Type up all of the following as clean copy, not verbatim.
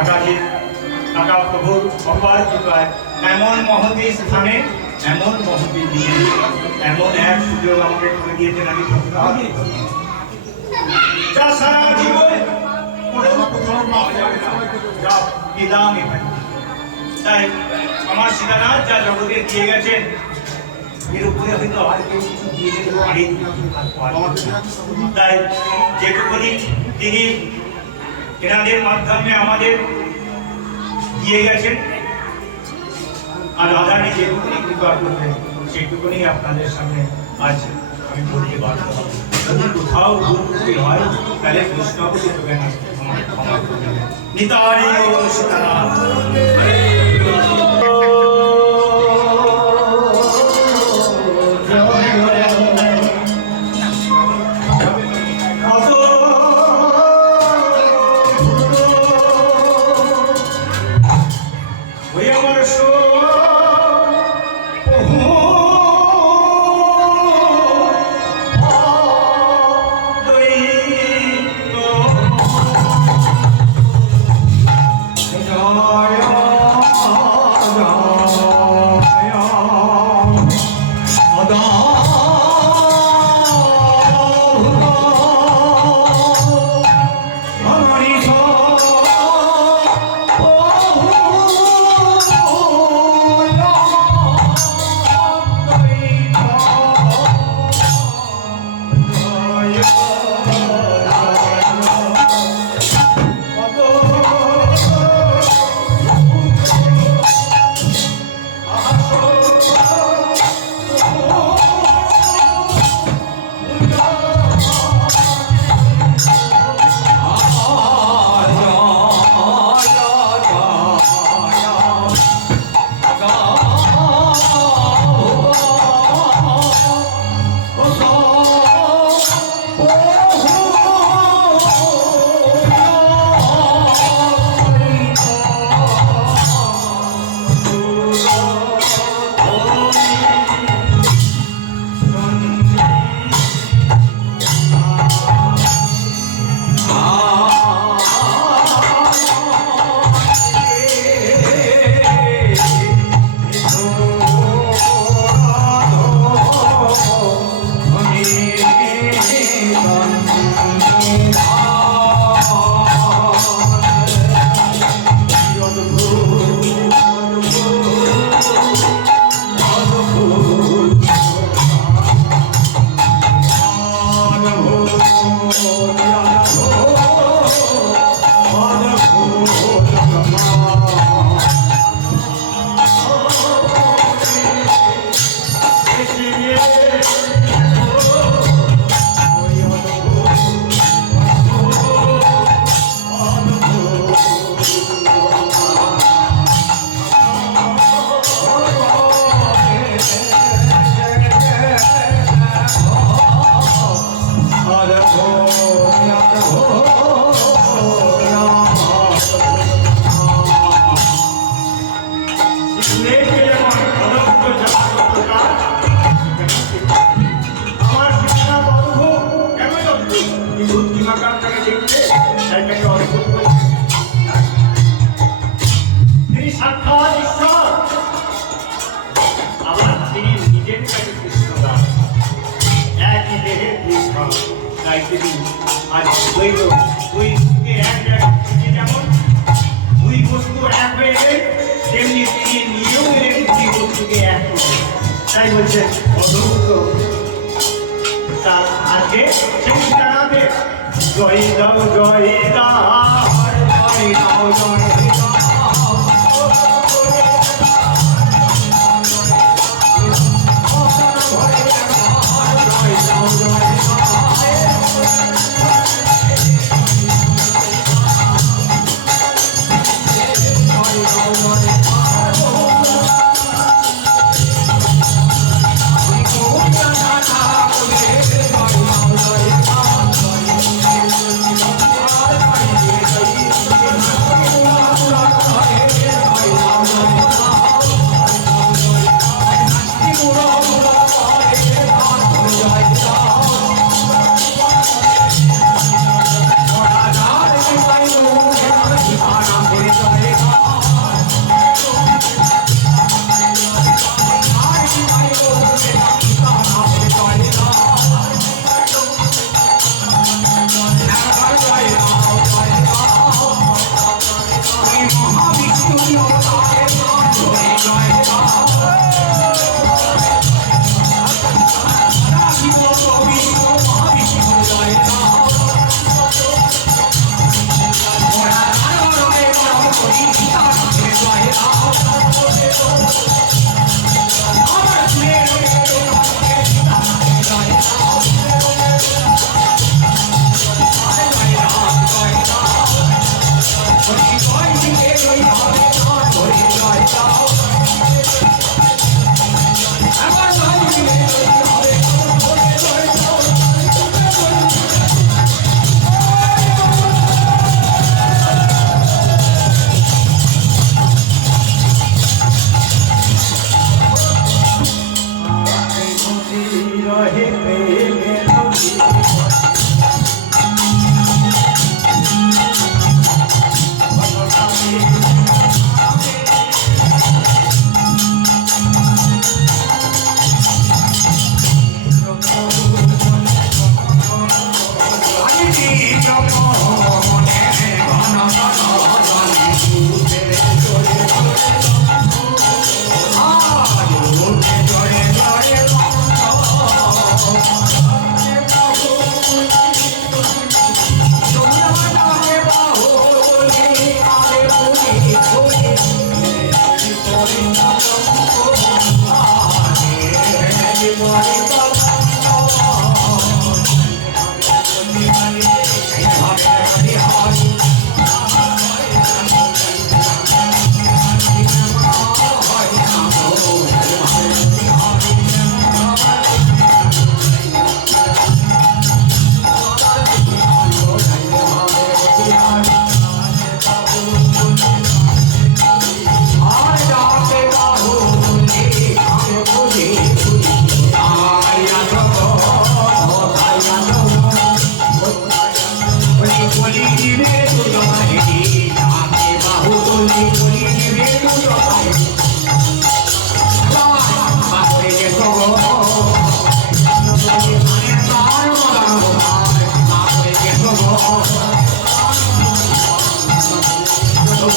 কাকাজি কাকা প্রভুর অপার কৃপায় এমন মহতী স্থানে এমন মহতী দিনে এমন এক সুযোগ আমাকে করে দিয়েছেন। আমি যা সারা জীবনে যা দিলাম এখানে, তাই আমার সীতানাথ যা জগতে দিয়ে গেছেন এর উপরে হয়তো আর কেউ কিছু দিয়ে যেতে পারি। তাই যেটুকুনি তিনি এনাদের মাধ্যমে আমাদের দিয়ে গেছেন আর আদানি যেটুকুনি কৃপা করবেন সেটুকুনি আপনাদের সামনে আজ আমি বলতে বাধ্য হব। যদি কোথাও ভুল ত্রুটি হয় তাহলে বৈষ্ণব যেটুকু আমাকে ক্ষমা করে দেবেন। নিতাই সীতানাথ।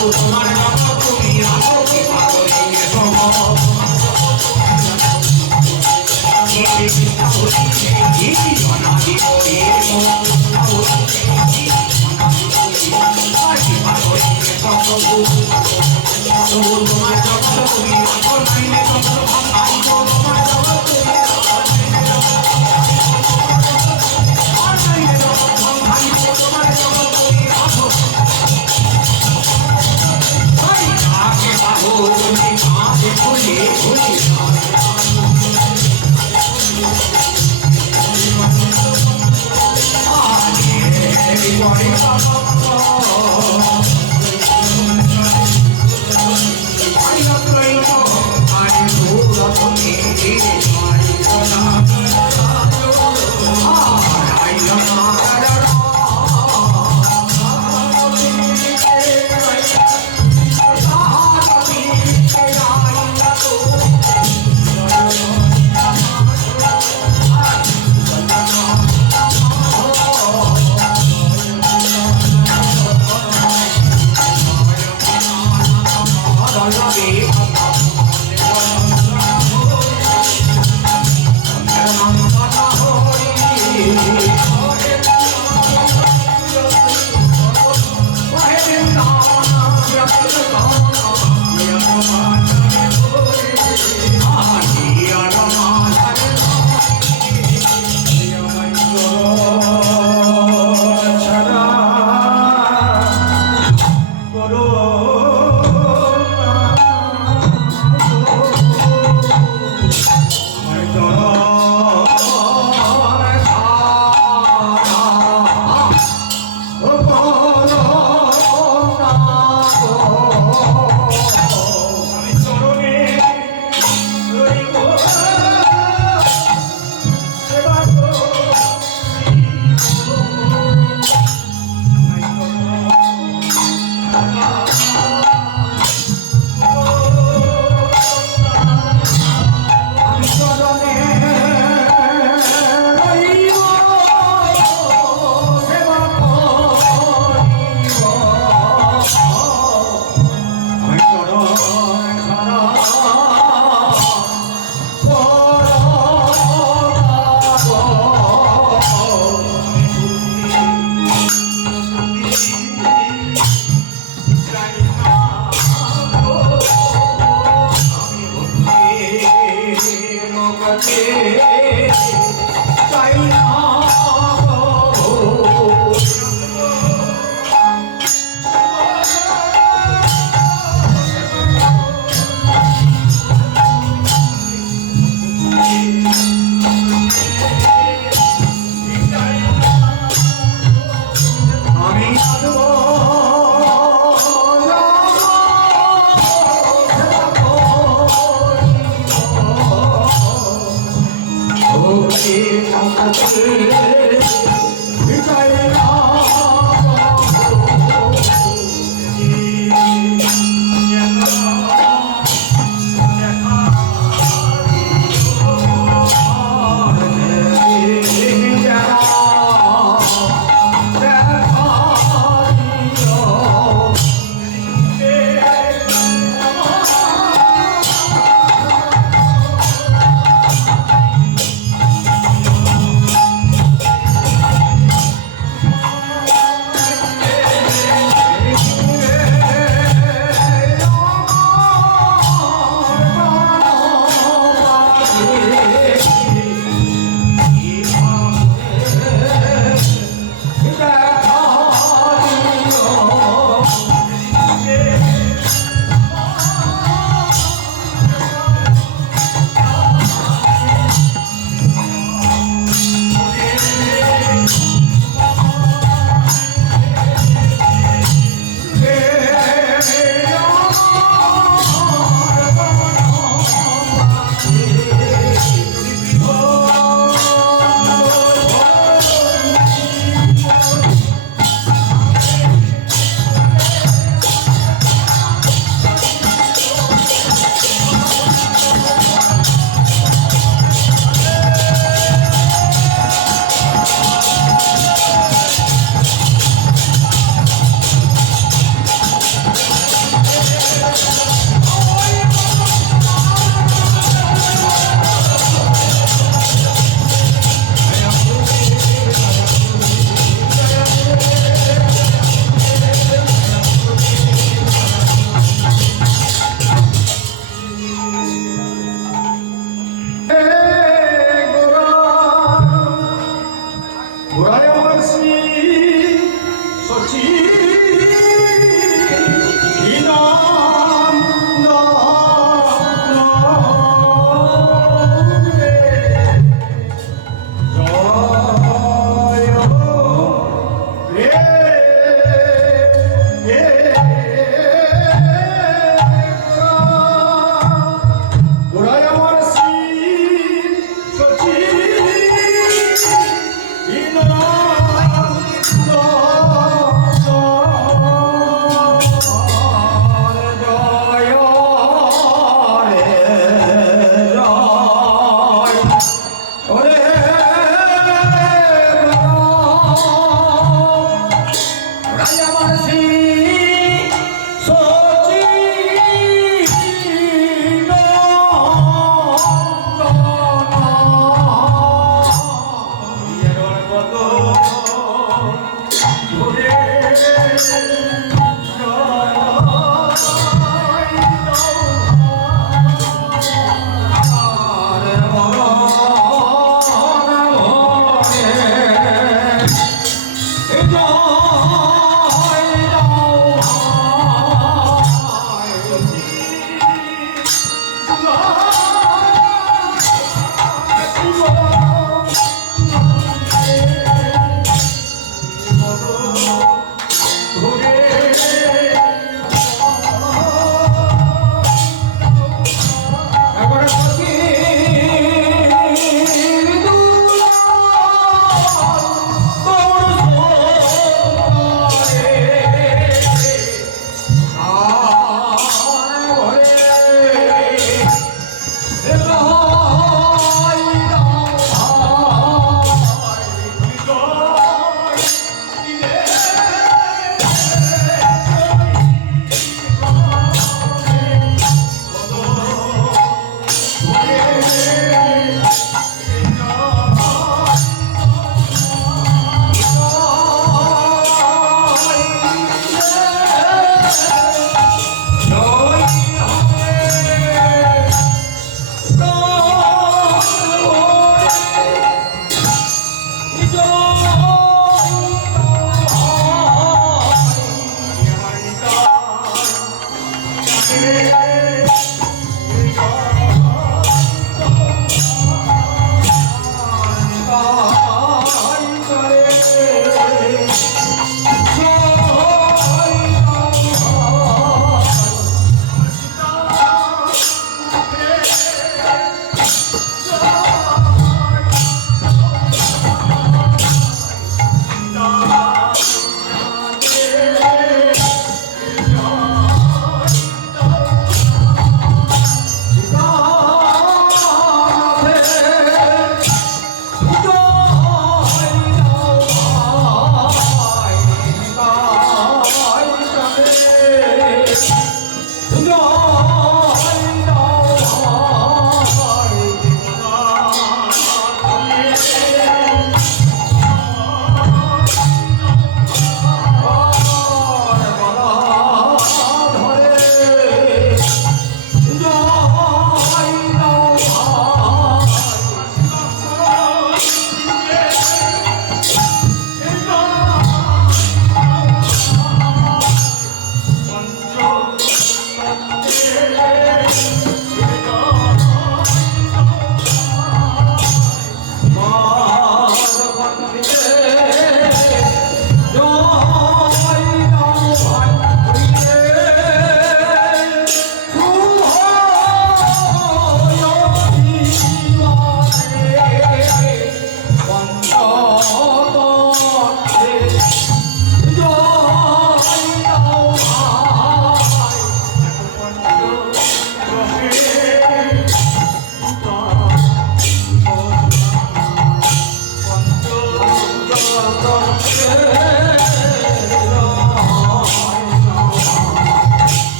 তোমার জগৎ তুমি রাখো কৃপা করে তোমার জগৎ তুমি রাখো নাইলে জগৎ ভাঙাই তোমার জগৎ তুমি I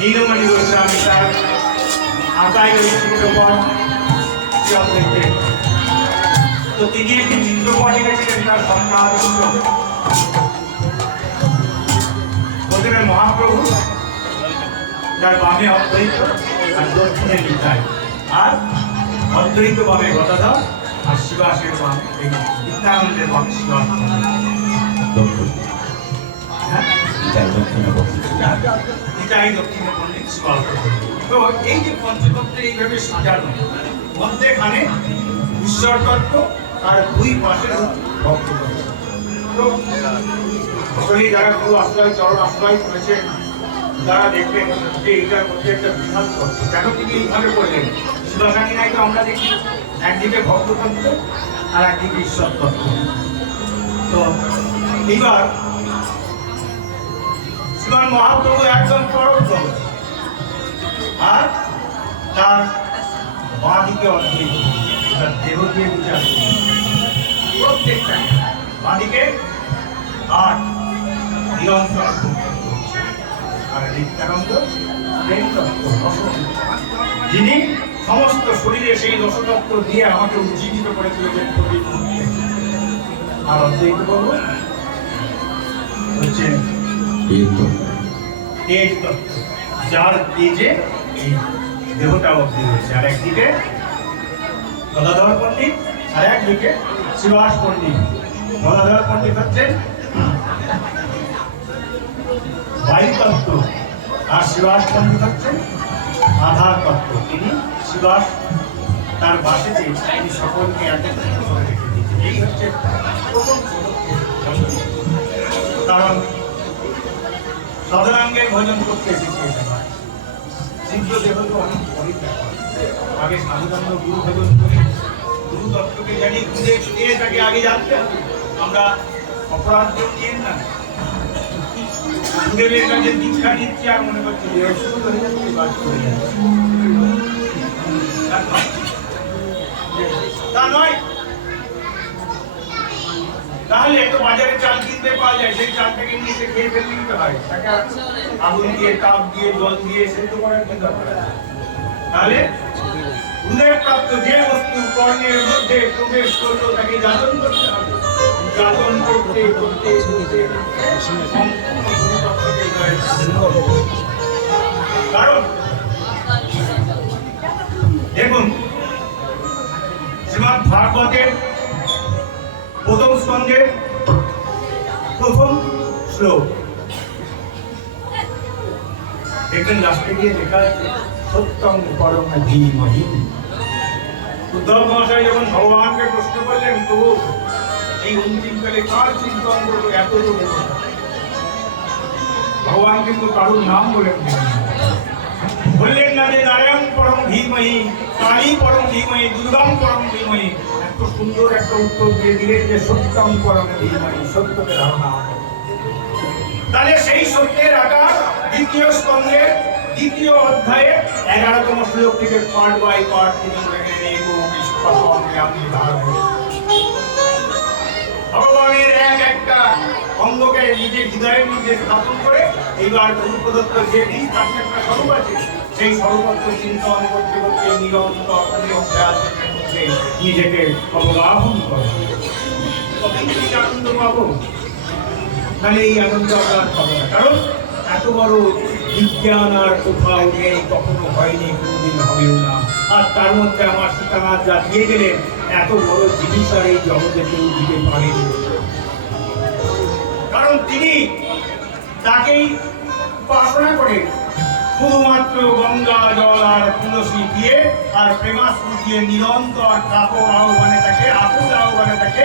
নীলমণি গোস্বামী তার আঁকায় দেখবেন তো তিনি একটি চিত্রপট এঁকেছিলেন তার সন্তান প্রথমে মহাপ্রভু যার বামে অদ্বৈত আর দক্ষিণে নিতাই আর অদ্বৈত বামে গদাধর আর শিবাসের বামে নিত্যানন্দের বামে শিবাস নিতাই দক্ষিণে পণ্ডিত শিবাস। তো এই যে পঞ্চতত্ত্ব এইভাবে সাজানো মধ্যেখানে ঈশ্বর তত্ত্ব আর দুই পাশে ভক্ত তো যারা গুরু আশ্রয় চরণ আশ্রয় করেছেন তারা দেখবেন যে এইটার মধ্যে একটা বিশাল তত্ত্ব কেন তিনি এইভাবে করলেন। শিবাসানী নাই তো আমরা দেখি একদিকে ভক্ততত্ত্ব আর একদিকে ঈশ্বর তত্ত্ব। তো এইবার শ্রীমান মহাপ্রভু একজন পরম আর তার বাঁ দিকে অর্ধেক, তার দেহ দিয়ে বিচার করি প্রত্যেকটা। বাঁ দিকে 8 নিরন্তর, আর নিত্যানন্দ প্রেম তত্ত্ব, রসতত্ত্ব, যিনি সমস্ত শরীরে সেই রসতত্ত্ব দিয়ে আমাকে উজ্জীবিত করে তুলেছেন প্রতি মুহূর্তে। আর অদ্বৈত বাবু হচ্ছেন তেজ তত্ত্ব, যার তেজে এই দেহটা অবধি হয়েছে। আর একদিকে গদাধর পণ্ডিত, আর একদিকে শ্রীবাস পণ্ডিত। গদাধর পণ্ডিত হচ্ছেন বায়ু তত্ত্ব, আর শ্রীবাস পণ্ডিত হচ্ছেন আধার তত্ত্ব। তিনি শ্রীবাস তার বাসেতে তিনি সকলকে একত্রিত করে রেখে দিয়েছেন। এই হচ্ছে প্রথম কারণ সাধারণাঙ্গের ভোজন করতে এসেছে। শীঘ্র দেহ তো অনেক পরের ব্যাপার। আগে সাধুকান্য গুরু ভোজন করে গুরু তত্ত্বকে জানি খুঁজে ছুটিয়ে তাকে আগে জানতে হবে। আমরা অপরাধ কেউ নিয়ে না, গুরুদেবের কাছে দীক্ষা নিচ্ছি আর মনে করছি শুরু হয়ে যাচ্ছে, বাস করে যাচ্ছে। তা নয়। তাহলে তো বাজারে চাল কিনতে পাওয়া যায়, সেই চালটাকে নিয়ে এসে খেয়ে ফেলে দিতে হয়। তাকে আগুন দিয়ে, তাপ দিয়ে, জল দিয়ে সেদ্ধ করার কি দরকার? তাহলে গুরুদেব প্রাপ্ত যে বস্তু কর্ণের মধ্যে প্রবেশ করলো তাকে যাতন করতে হবে। যাতন করতে করতে করতে কারণ দেখুন, শ্রীমদ্ ভাগবতের প্রথম স্কন্ধের প্রথম শ্লোক দেখবেন, লাস্টে গিয়ে লেখা আছে সত্যং পরম ধীমহি। উদ্ধব মহাশয় যখন ভগবানকে প্রশ্ন করলেন, প্রভু এই অন্তিমকালে কার চিন্তন করবো এত লোক, ভগবান কিন্তু কারুর নাম বলেন বললেন না যে নারায়ণ পরম ধীমহি, কালী পরম ধীমহি, দুর্গাম পরম ধীমহি। এত সুন্দর একটা উত্তর দিয়ে দিলেন যে সত্যম পরম ধীমহি, সত্যকে ধারণা। তাহলে সেই সত্যের আকার দ্বিতীয় স্কন্ধের দ্বিতীয় অধ্যায়ে 11তম শ্লোক থেকে পার্ট বাই পার্ট তিনি ভগবানের এক একটা অঙ্গকে নিজের হৃদয়ের মধ্যে স্থাপন করে এইবার গুরু প্রদত্ত যে তার একটা স্বরূপ আছে, সেই স্বরূপত্ব চিন্তন করতে করতে নিরন্তর নিজেকে অবগাহন করে। আনন্দ পাবো, তাহলে এই আনন্দ আপনার পাবো না। কারণ এত বড় বিজ্ঞান আর কোথাও নেই, কখনো হয়নি, কোনোদিন হবেও না। আর তার মধ্যে আমার সীতানাথ যা দিয়ে গেলেন, এত বড় জিনিস আর এই জগতে কেউ দিতে পারেনি। কারণ তিনি তাকেই উপাসনা করে শুধুমাত্র গঙ্গা জল আর তুলসী দিয়ে আর প্রেমাশ্রু দিয়ে নিরন্তর কাপড় আহ্বানে তাকে, আকুল আহ্বানে তাকে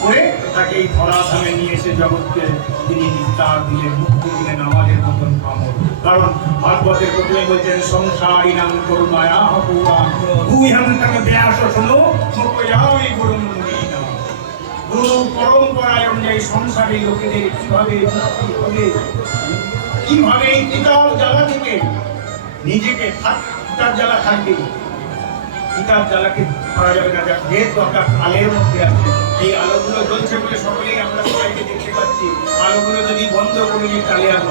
করে তাকে এই ধরাধামে নিয়ে এসে জগৎকে তিনি নিস্তার দিলেন, মুক্তি দিলেন আমাদের মতন কামড়। কারণ ভাগবতের প্রথমে বলছেন সংসারী নাম করুণায়া ভগবান ভূমিহাম তাকে ব্যাস শোনো মুখয়ামি করুণ মুনিনা। গুরু পরম্পরায় অনুযায়ী সংসারী লোকেদের কিভাবে মুক্তি হবে, কিভাবে এই পিতার জ্বালা থেকে নিজেকে পিতার জ্বালা থাকবে, পিতার জ্বালাকে করা যাবে না। যে দরকার আলের মধ্যে আছে, এই আলোগুলো জ্বলছে বলে সকলেই আমরা সবাইকে দেখতে পাচ্ছি। আলোগুলো যদি বন্ধ করে দিই তাহলে আর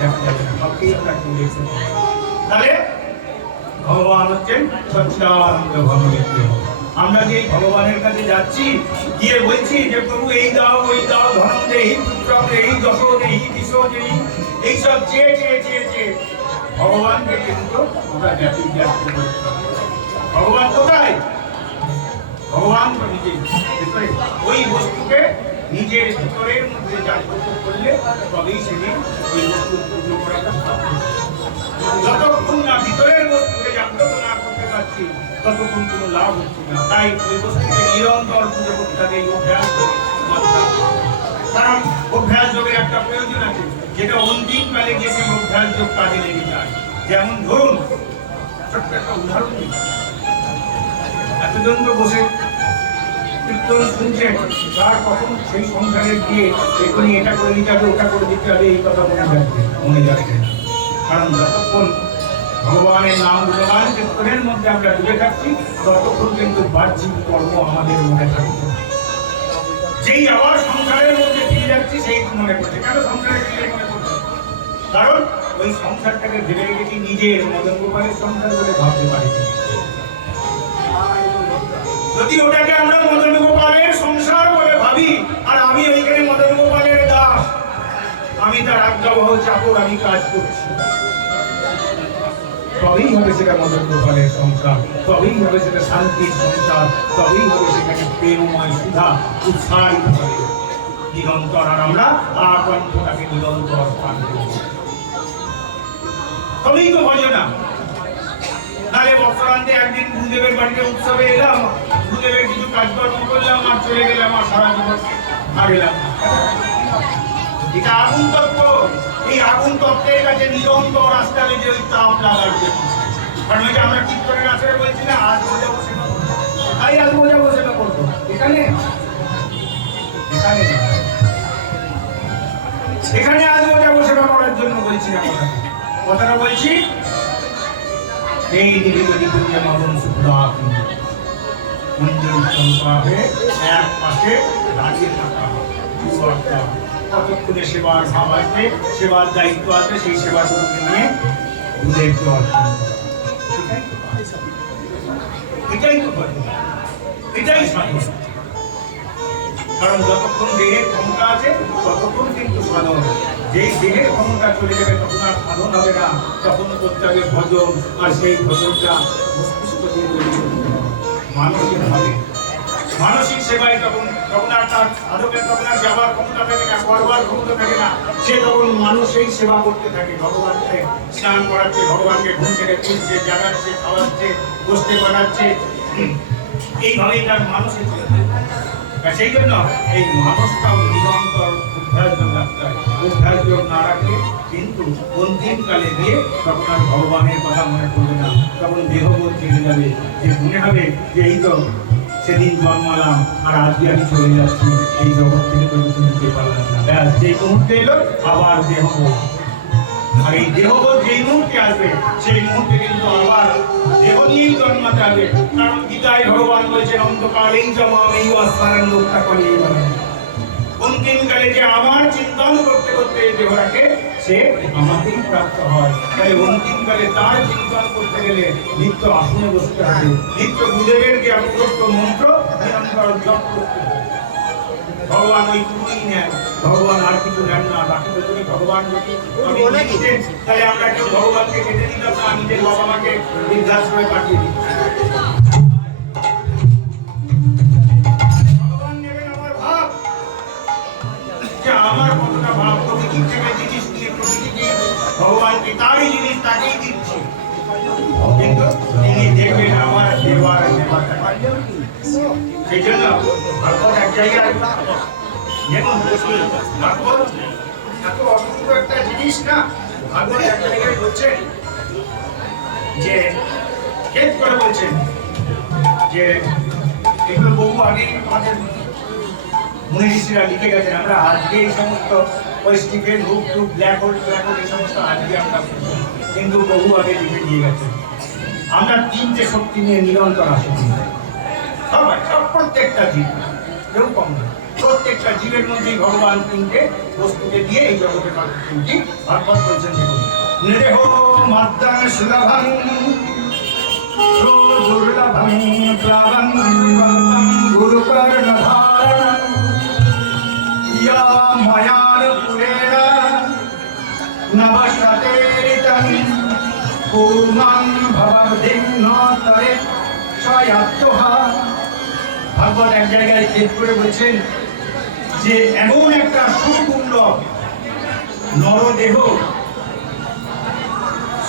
দেখা যাবে না, সবকেই আমরা দেখতে। তাহলে ভগবান হচ্ছেন সচ্চিদানন্দ ভগবত। আমরা যে ভগবানের কাছে যাচ্ছি, গিয়ে বলছি যে প্রভু এই দাও, ওই দাও, ধন দেই, পুত্র দেই, যশ দেই, বিষ দেই, এইসব চেয়ে চেয়ে চেয়ে চেয়ে ভগবানকে কিন্তু আমরা ব্যাপী ব্যস্ত করছি। ভগবান কোথায়? ভগবান তো নিজে ওই বস্তুকে নিজের ভিতরের মধ্যে জাগ্রত করলে তবেই সেদিন ওই বস্তুর পুজো করাটা সাধ্য। যতক্ষণ না ভিতরের বস্তুকে জাগ্রত না করতে পারছি ততক্ষণ কোনো লাভ হচ্ছে না। তাই ওই বস্তুকে নিরন্তর পুজো করতে হবে, এই অভ্যাস। কারণ অভ্যাস যোগের একটা প্রয়োজন আছে, যেটা অন্তিম কালে গিয়ে সেই অভ্যাস যোগ কাজে লেগে যায়। যেমন ধরুন ছোট্ট একটা উদাহরণ দিই, এতজন তো বসে কীর্তন শুনছেন, তার কখন সেই সংসারে গিয়ে এখনই এটা করে দিতে হবে, ওটা করে দিতে হবে, এই কথা মনে যাচ্ছে না। কারণ যতক্ষণ ভগবানের নাম গুণগান কীর্তনের মধ্যে আমরা ডুবে থাকছি, ততক্ষণ কিন্তু বাহ্যিক কর্ম আমাদের মনে থাকছে। যেই আবার সংসারের মধ্যে ফিরে যাচ্ছি সেই মনে করছে। কেন সংসারে ফিরে মনে করছে? কারণ ওই সংসারটাকে ভেবে রেখেছি নিজের মদন গোপালের সংসার বলে ভাবতে পারি। যদি ওটাকে আমরা মদন গোপালের সংসার বলে ভাবি, আর আমি ওইখানে মদন গোপালের দাস, আমি তার আজ্ঞাবহ চাকর, আমি কাজ করছি, তবেই হবে সেটা মদন গোপালের সংসার, তবেই হবে সেটা শান্তির সংসার, তবেই হবে সেখানে প্রেমময় সুধা উৎসাহিত হবে নিরন্তর। আর আমরা আকণ্ঠটাকে নিরন্তর পান করব, তবেই তো ভজনা। নালে বর্ষান্তে একদিন গুরুদেবের বাড়িতে উৎসবে এলাম, গুরুদেবের কিছু কাজকর্ম করলাম আর চলে গেলাম, আর সারা জীবন আর এলাম। এটা আগুন তত্ত্ব। এই আগুন তত্ত্বের কাছে নিরন্তর আসতে হবে যে ওই তাপ লাগার জন্য। কারণ ওই যে আমরা কীর্তনের আসরে বলছি না, আজ বোঝাবো সেটা করবো, তাই আজ বোঝাবো সেটা করবো। এখানে এখানে এখানে আজ বোঝাবো সেটা করার জন্য বলছি না, কথাটা বলছি এই নিবেদিত মদন সুদাক মঞ্জুর সংসারে এক পাশে দাঁড়িয়ে থাকা, কতক্ষণে সেবার ভাব আসবে, সেবার দায়িত্ব আসবে, সেই সেবাটুকুকে নিয়ে দুধের জল। এটাই তো এটাই সাধন। কারণ যতক্ষণ দেহের ক্ষমতা আছে ততক্ষণ কিন্তু সাধন। যেই দেহের ক্ষমতা চলে যাবে তখন আর সাধন হবে না, তখন করতে হবে ভজন। আর সেই ভজনটা মস্তিষ্ক দিয়ে তৈরি করতে হবে মানসিক ভাবে। মানসিক সেবায় তখন আর তার সাধকের তখন আর যাবার ক্ষমতা থাকে না, করবার ক্ষমতা থাকে না। সে তখন মানুষেই সেবা করতে থাকে, ভগবানকে স্নান করাচ্ছে, ভগবানকে ঘুম থেকে তুলছে, জাগাচ্ছে, খাওয়াচ্ছে, বসতে করাচ্ছে, এইভাবেই তার মানুষের চলে থাকে। সেই জন্য এই মানুষটাও নিরন্তর অভ্যাস যোগ রাখতে হয়। অভ্যাস যোগ না রাখলে কিন্তু অন্তিমকালে গিয়ে তখন আর ভগবানের কথা মনে পড়বে না, তখন দেহবোধ চলে যাবে। যে মনে হবে যে এই তো সেদিন জন্মালাম আর আজকে আমি চলে যাচ্ছি, এই জগৎ থেকে তো কিছু নিতে পারলাম না। ব্যাস যেই মুহূর্তে এলো আবার দেহবোধ। আর এই দেহবোধ যেই মুহূর্তে আসবে সেই মুহূর্তে কিন্তু আবার দেহ নিয়েই জন্মাতে হবে। কারণ গীতায় ভগবান বলছেন অন্তকালেই জমামেই আসমানের লোকটা করে অন্তিমকালে যে আমার চিন্তন করতে করতে এই দেহটাকে সে আমাকেই প্রাপ্ত হয়। তাই অন্তিমকালে তার চিন্তন করতে গেলে নিত্য আসনে বসতে হবে, নিত্য গুরুদেবের জ্ঞানপ্রদত্ত মন্ত্র নিরন্তর জপ করতে হবে। ভগবান ওই টুকুই নেন, ভগবান আর কিছু নেন না। বাকি যদি ভগবান দিতেন তাহলে আমরা কেউ ভগবানকে খেতে দিতাম না, নিজের বাবা মাকে বৃদ্ধাশ্রমে পাঠিয়ে দিতাম। ভগবান নেবেন আমার ভাব, যে আমার কতটা ভাব, প্রকৃতির থেকে জিনিস নিয়ে প্রকৃতিকে ভগবানকে তারই জিনিস তাকেই দিচ্ছি, কিন্তু তিনি দেখবেন আমার দেওয়ার ব্যাপারটা। সেই জন্য ভাগবত এক জায়গায় যেমন ভাগবত এত অদ্ভুত একটা জিনিস না, ভাগবত এক জায়গায় বলছেন যে খেদ করে বলছেন যে এগুলো বহু আগে আমাদের মুনি ঋষিরা লিখে গেছেন। আমরা আজকে এই সমস্ত ওই স্টিফেন হুক টুক ব্ল্যাক হোল এই সমস্ত আজকে আমরা কিন্তু বহু আগে লিখে দিয়ে গেছেন। আমরা তিনটে শক্তি নিয়ে নিরন্তর আসি, সবাই সব প্রত্যেকটা জীব, কেউ কম না। প্রত্যেকটা জীবের মধ্যেই ভগবান তিনটে বস্তুকে দিয়ে এই জগতে তিনটি ভাগবত বলছেন। নিরেহ মাদ্দান সুলভং দুর্লভং প্লাবং গুরুকর্ণধারণং ইয়া ময়ান পুরেণ নবশতেরিতং কুর্মং ভবধিং নতরে স্বয়াত্তহা। ভাগবত এক জায়গায় ঠিক করে বলছেন যে এমন একটা সুদুর্লভ নরদেহ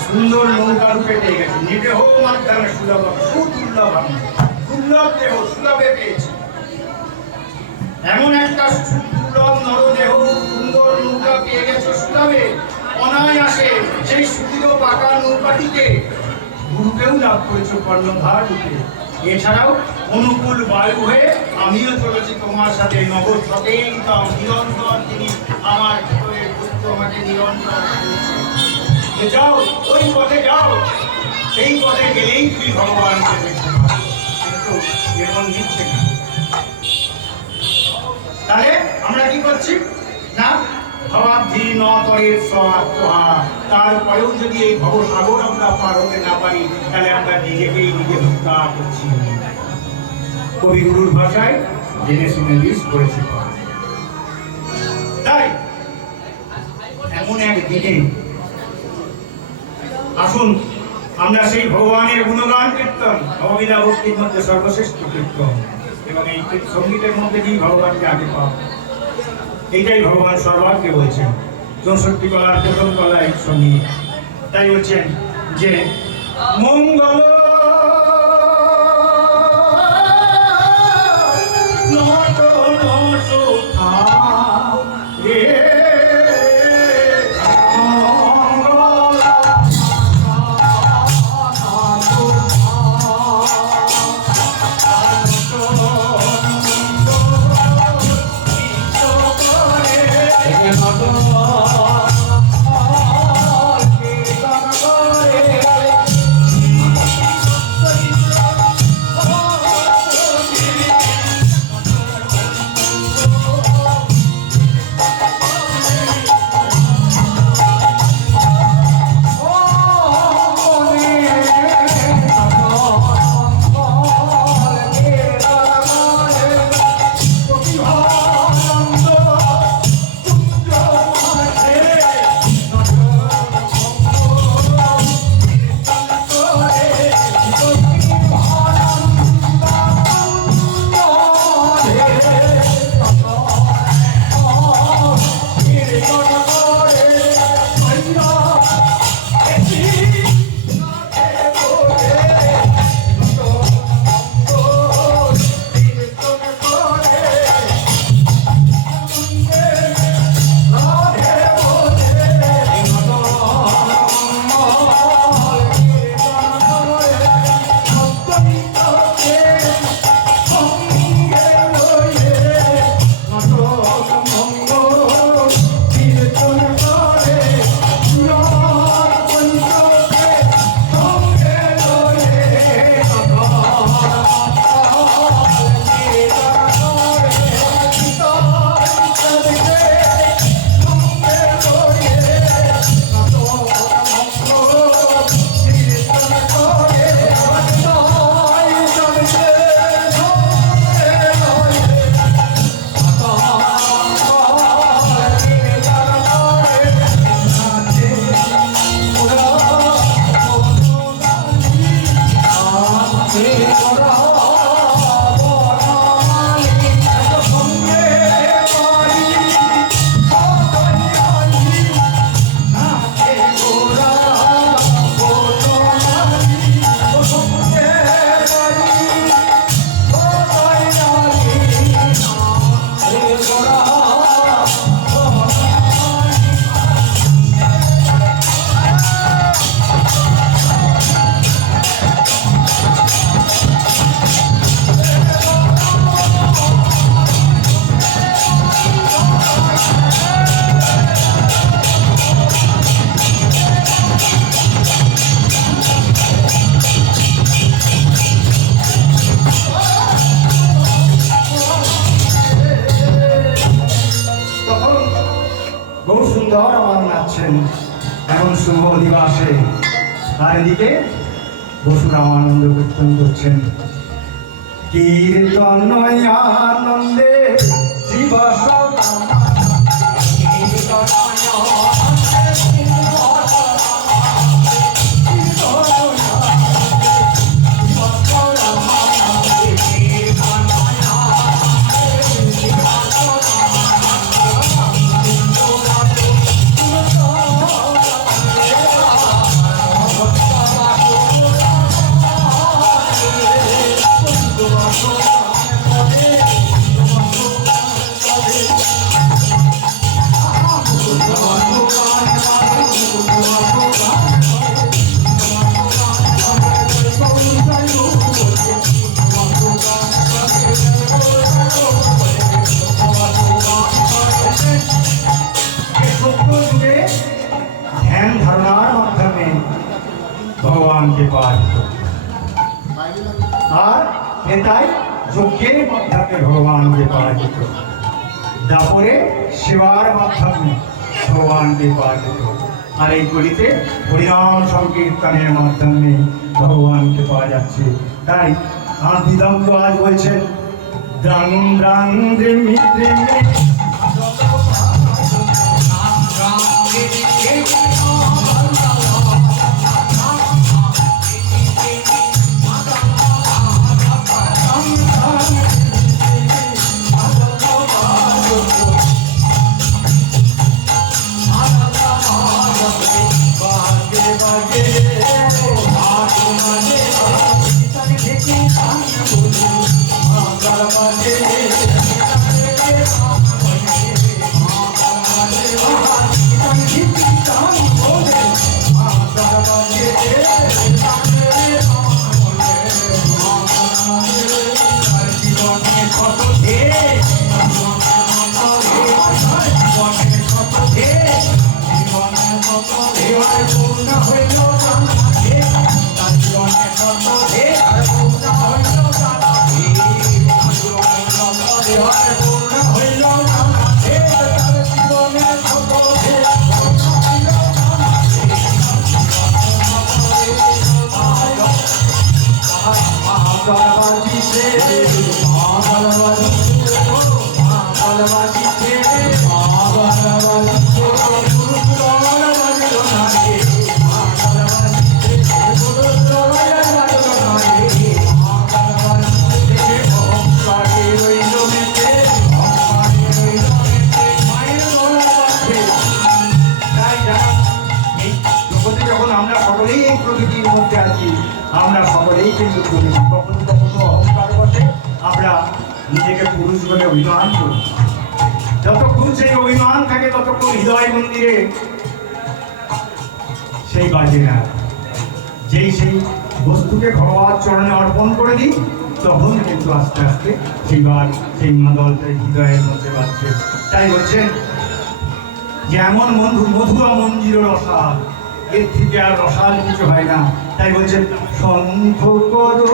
সুন্দর নৌকা রূপে পেয়ে গেছে। নিদেহ মাধ্যমে সুলভ, সুদুর্লভ, দুর্লভ দেহ সুলভে পেয়েছে। এমন একটা সুদুর্লভ নরদেহ সুন্দর নৌকা পেয়ে গেছে সুলভে, অনায়াসে সেই সুদৃঢ় পাকা নৌকাটিকে গুরুকেও লাভ করেছে কর্ণধার রূপে। এছাড়াও অনুকূল বায়ু হয়ে আমিও চলেছি তোমার সাথে, নগদ সতেই নিরন্তর তিনি আমার ভিতরে বস্তু আমাকে নিরন্তর যাও, ওই পথে যাও, সেই পথে গেলেই তুই ভগবানকে দেখতে পাবি। কিন্তু এমন নিচ্ছে না। তাহলে আমরা কি করছি না, ভবাব্ধি ন তরের স্বাত্মহা, তারপরেও যদি এই ভবসাগর আমরা পার হতে না পারি তাহলে আমরা নিজেকেই নিজে হত্যা করছি। কবিগুরুর ভাষায় জেনে শুনে লিস্ট করেছে। তাই এমন এক দিনে আসুন আমরা সেই ভগবানের গুণগান কীর্তন, ভবলীলা ভক্তির মধ্যে সর্বশ্রেষ্ঠ কীর্তন, এবং এই সঙ্গীতের মধ্যে কি ভগবানকে আগে পাও, এইটাই ভগবান সর্বাগ্রে বলছেন। 64 কলার প্রথম কলায় সঙ্গীত। তাই বলছেন যে মঙ্গল এমন শুভ দিবসে, আর এদিকে বসুরাম আনন্দ কীর্তন করছেন। কীর্তন আনন্দে দিবস ভগবানকে পাওয়া এটাই যজ্ঞের মাধ্যমে ভগবানকে পাওয়া যেত, তারপরে সেবার মাধ্যমে ভগবানকে পাওয়া যেত। আর এই কলিতে হরিনাম সংকীর্তনের মাধ্যমে ভগবানকে পাওয়া যাচ্ছে। তাই আমার বিদগ্ধ আজ বলছেন দ্রাং দ্রাং দ্রিমি দ্রিমি আমরা সকলেই কিন্তু করি। কখনো কখনো অহংকার বসে আমরা নিজেকে পুরুষ বলে অভিমান করি। যতক্ষণ সেই অভিমান থাকে ততক্ষণ হৃদয় মন্দিরে সেই বাজে না। যেই সেই বস্তুকে ভগবান চরণে অর্পণ করে দিই তখন কিন্তু আস্তে আস্তে সেইবার সেই মাদলটা হৃদয়ের মধ্যে বাজছে। তাই বলছেন যে এমন মধুরা মঞ্জির রসাল, এর থেকে আর রসাল কিছু হয় না। তাই বলছেন সন্ধ করো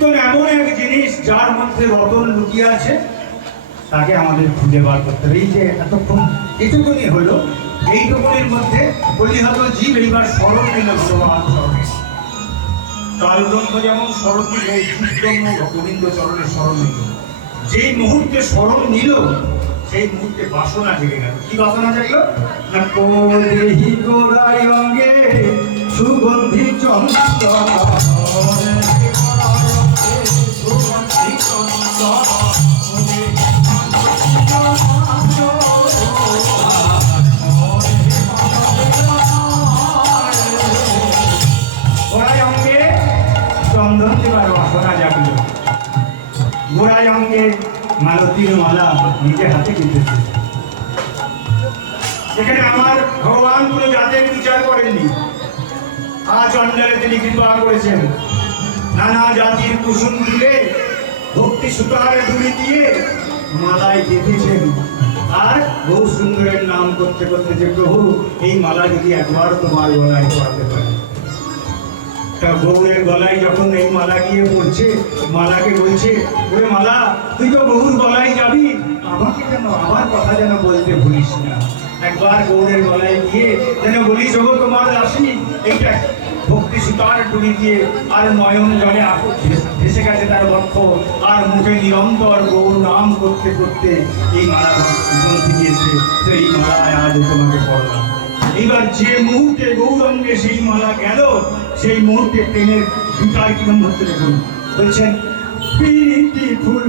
কীর্তন এমন এক জিনিস যার মধ্যে রতন লুকিয়ে আছে, তাকে আমাদের খুঁজে বার করতে হবে। এই যে এতক্ষণ এটুকুনি হলো, এইটুকুনির মধ্যে বলিহত জীব এইবার স্মরণ নিল ভগবান চরণে। কালব্রহ্ম যেমন স্মরণ নিল, এই জীবব্রহ্ম গোবিন্দ চরণের স্মরণ নিল। যেই মুহূর্তে স্মরণ নিল, সেই মুহূর্তে বাসনা জেগে গেল। কি বাসনা জাগলো? না কোদেহি গোড়ায় অঙ্গে সুগন্ধি চন্দন, গোড়ায় অঙ্গে চন্দন দেবার বাসনা জাগলো। গোড়ায় অঙ্গে মালতীর মালা নিজে হাতে দিতেছে। এখানে আমার ভগবান কোনো জাতের বিচার করেননি। আজ অঞ্জলে তিনি কৃপা করেছেন। নানা জাতির কুসুম তুলে ভক্তি সুতার ডুরি দিয়ে মালায় গেঁথেছেন। আর বহু সুন্দরের নাম করতে করতে যে প্রভু এই মালা যদি একবার তোমার গলায় পড়াতে পারে। তা গৌরের গলায় যখন এই মালা গিয়ে পড়ছে, মালাকে বলছে, ওরে মালা, তুই তো বহুর গলায় যাবি, আমাকে যেন আমার কথা যেন বলতে ভুলিস না। একবার গৌরের গলায় গিয়ে যেন বলিস, ওগো তোমার দাসী, এইটা ভক্তি সুতার ডুবি দিয়ে আর নয়ন জলে ভেসে গেছে তার বক্ষ, আর মুখে নিরন্তর গৌর নাম করতে করতে এই মালা গ্রন্থি দিয়েছে। তো এই মালায় আজ তোমাকে পড়লাম। এবার যে মুহূর্তে গৌরঙ্গে সেই মালা গেল, সেই মুহূর্তে প্রেমের বিকার কিরম হচ্ছে দেখুন। বলছেন, প্রীতি ফুল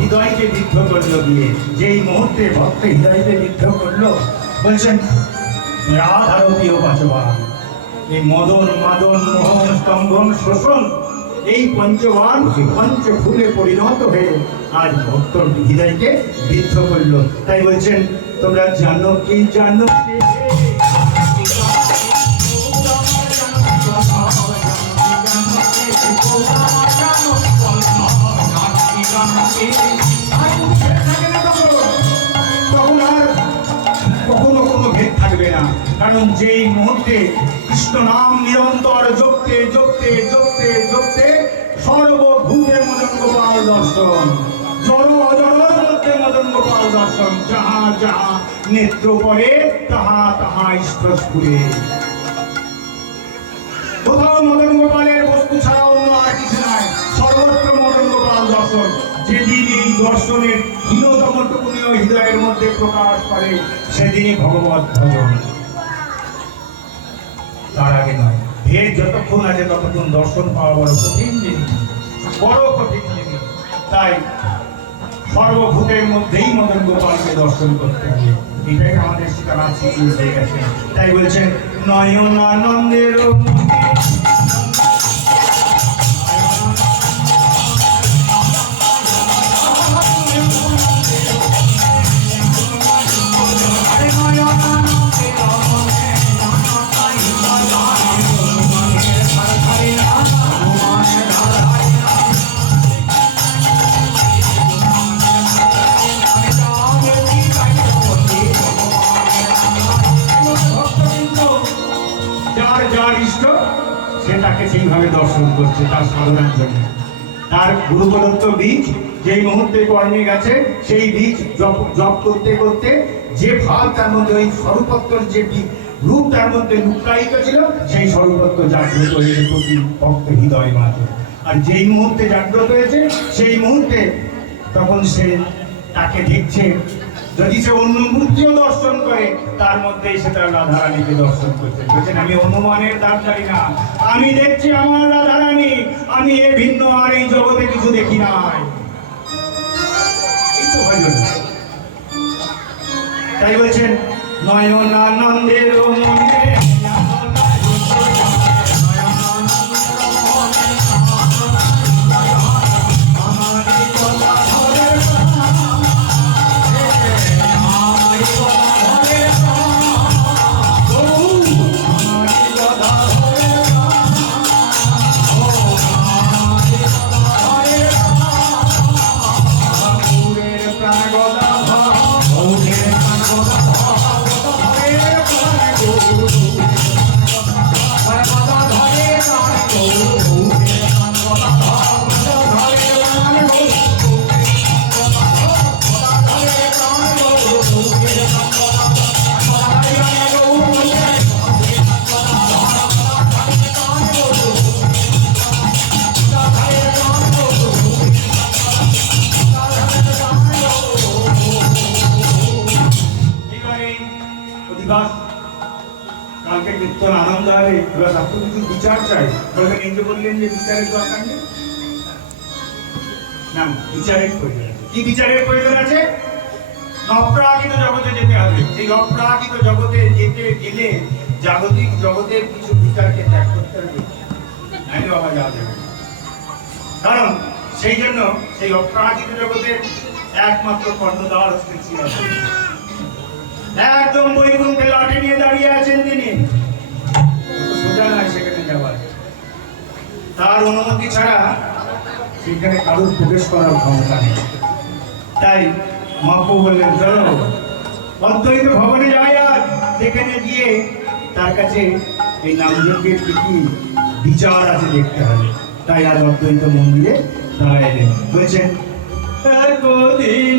হৃদয়কে বিদ্ধ করলো গিয়ে, যেই মুহূর্তে ভক্ত হৃদয়কে বিদ্ধ করলো, বলছেন রাধার প্রিয় বাচবান। এই মদন মাদন মোহন স্তম্ভন শোষণ, এই পঞ্চবান পঞ্চফুলে পরিণত হয়ে আজ ভক্তর হৃদয়কে বিদ্ধ করলো। তাই বলছেন, তোমরা জানো কি জানো তখন আর কখনো কোনো ভেদ থাকবে না। কারণ যেই মুহূর্তে কৃষ্ণ নাম নিরন্তর জপতে জপতে জপতে জপতে সর্বভূতে মদন গোপাল দর্শন, জড় অজড়ের মধ্যে মদন গোপাল দর্শন, যাহা যাহা নেত্র পড়ে তাহা তাহা স্পষ্টে। কোথাও মদন গোপালের বস্তু ছাড়া অন্য আর কিছু নাই, সর্বত্র মদন গোপাল দর্শন। যেদিন এই দর্শনের হীনতম টুকুনিও হৃদয়ের মধ্যে প্রকাশ করে, সেদিনই ভগবত ভজন। তার আগে নয়। ভেদ যতক্ষণ আছে ততক্ষণ দর্শন পাওয়া বড় কঠিন জিনিস, বড় কঠিন জিনিস। তাই সর্বভূতের মধ্যেই মদন গোপালকে দর্শন করতে হবে। এটাই আমাদের সীতারাম শিখিয়ে দিয়ে গেছেন। তাই বলছেন, নয়ন আনন্দের সেটাকে সেইভাবে দর্শন করছে তার সাধনার জন্য। তার গুরু প্রদত্ত বীজ যেই মুহূর্তে কর্মে গেছে, সেই বীজ জপ করতে করতে যে ভাব তার মধ্যে, ওই স্বরূপত্বর যে রূপ তার মধ্যে লুকায়িত ছিল, সেই স্বরূপত্ব জাগ্রত হয়ে প্রতি ভক্ত হৃদয় মাঝে। আর যেই মুহূর্তে জাগ্রত হয়েছে সেই মুহূর্তে তখন সে তাকে দেখছে, যদি সে অন্য মূর্তিও দর্শন করে তার মধ্যেই সে তার রাধারানীকে দর্শন করছে। বলছেন আমি অনুমানের দাম জানি না, আমি দেখছি আমার রাধারানী, আমি এ ভিন্ন আর এই জগতে কিছু দেখি নাই। এই তো ভজন। তাই বলছেন নয়নানন্দের মনে কালকে কীর্তন আনন্দ হবে, এবার আপনি কিছু বিচার চাই বলবেন, এই যে বললেন যে বিচারের দরকার নেই, না বিচারের প্রয়োজন আছে। কি বিচারের প্রয়োজন আছে? অপ্রাকৃত জগতে যেতে হবে। সেই অপ্রাকৃত জগতে যেতে গেলে জাগতিক জগতের কিছু বিচারকে ত্যাগ করতে হবে, নাইলে বাবা যাওয়া যাবে। কারণ সেই জন্য সেই অপ্রাকৃত জগতের একমাত্র কর্ণধার হচ্ছেন শ্রীরাম। একদম বৈকুণ্ঠে লাঠি নিয়ে দাঁড়িয়ে আছেন তিনি, সোজা নয় সেখানে যাওয়ার, তার অনুমতি ছাড়া সেখানে কারোর প্রবেশ করার ক্ষমতা নেই। তাই মাপু বললেন চলো অদ্বৈত ভবনে যাই, আর সেখানে গিয়ে তার কাছে এই নামযজ্ঞের কি কি বিচার আছে দেখতে হবে। তাই আজ অদ্বৈত মন্দিরে তারা এলেন। বলছেন একদিন